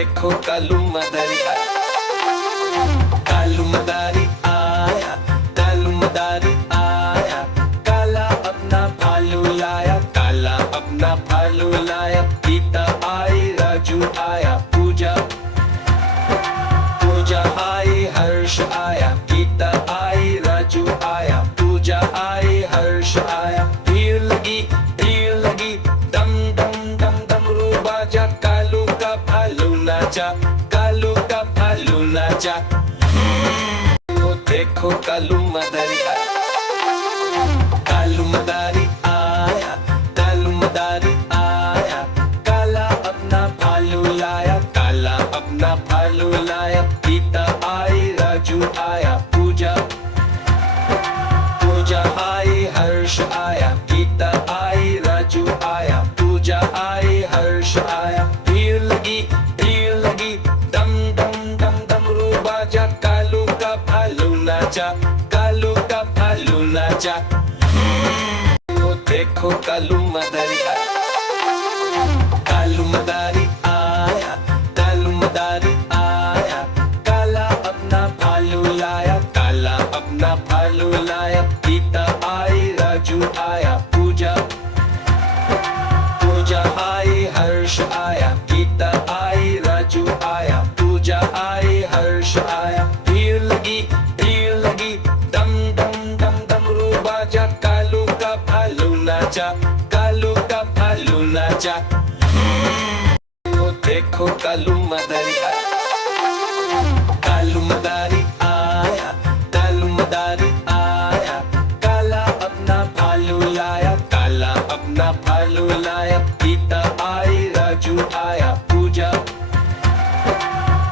देखो कालू मदारी आया, कालू मदारी आया, कालू मदारी आया। काला अपना भालू लाया, काला अपना भालू लाया। गीता आई, राजू आया, पूजा पूजा आई, हर्ष आया। गीता आई, राजू आया, पूजा आई, हर्ष आया। भीड़ लगी दम दम दम डमरू बाजा। कालू का भालू नाचा, कालू का भालू नाचा। वो देखो कालू मदारी आया, कालू मदारी आया, कालू मदारी आया। काला अपना भालू लाया, काला अपना भालू लाया। गीता आई, राजू आया, पूजा पूजा आई, हर्ष आया। गीता आई, राजू आया, पूजा आई, हर्ष आया। भीड़ लगी दम दम दम डमरू बाजा। कालू का भालू नाचा, कालू का भालू नाचा। वो देखो कालू मदारी आया, कालू मदारी आया, कालू मदारी आया। काला अपना भालू लाया, काला अपना भालू लाया। गीता आई, राजू आया, पूजा पूजा आई, हर्ष आया। गीता आई, राजू आया, पूजा आई, हर्ष आया। भीड़ लगी दम दम दम डमरू बाजा। कालू का भालू नाचा, कालू का भालू नाचा। वो देखो कालू मदारी आया, कालू मदारी आया, कालू मदारी आया। काला अपना भालू लाया, काला अपना भालू लाया। गीता आई, राजू आया, पूजा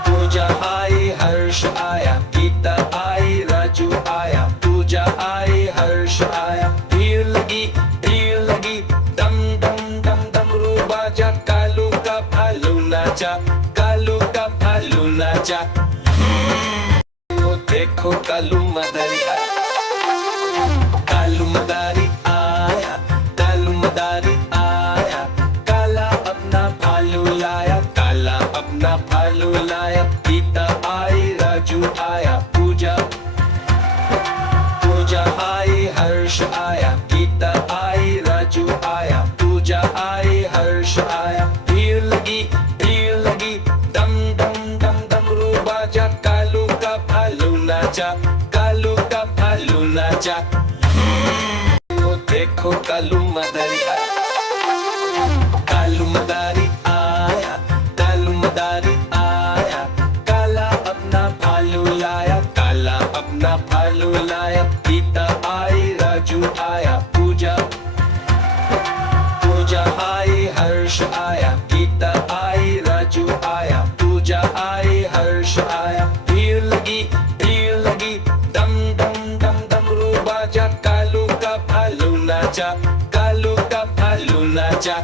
पूजा आई, हर्ष आया। गीता आई, राजू आया, पूजा आई, हर्ष आया। भीड़ लगी दम दम दम डमरू बाजा। कालू का भालू नाचा, कालू का भालू नाचा। वो देखो कालू मदारी आया, कालू मदारी आया, कालू मदारी आया। काला अपना भालू लाया, काला अपना भालू लाया। गीता आई, राजू आया, पूजा पूजा आई, हर्ष आया। गीता आई, राजू आया, पूजा आई, हर्ष आया। भीड़ लगी दम दम दम डमरू बाजा। कालू का भालू नाचा, कालू का भालू नाचा। वो देखो कालू मदारी आया, कालू मदारी आया, कालू मदारी आया। काला अपना भालू लाया, काला अपना भालू लाया। गीता आई, राजू आया, पूजा पूजा आई, हर्ष आया। गीता आई, राजू आया, पूजा आई, हर्ष आया। भीड़ लगी दम दम दम डमरू बाजा। कालू का भालू नाचा, कालू का भालू नाचा।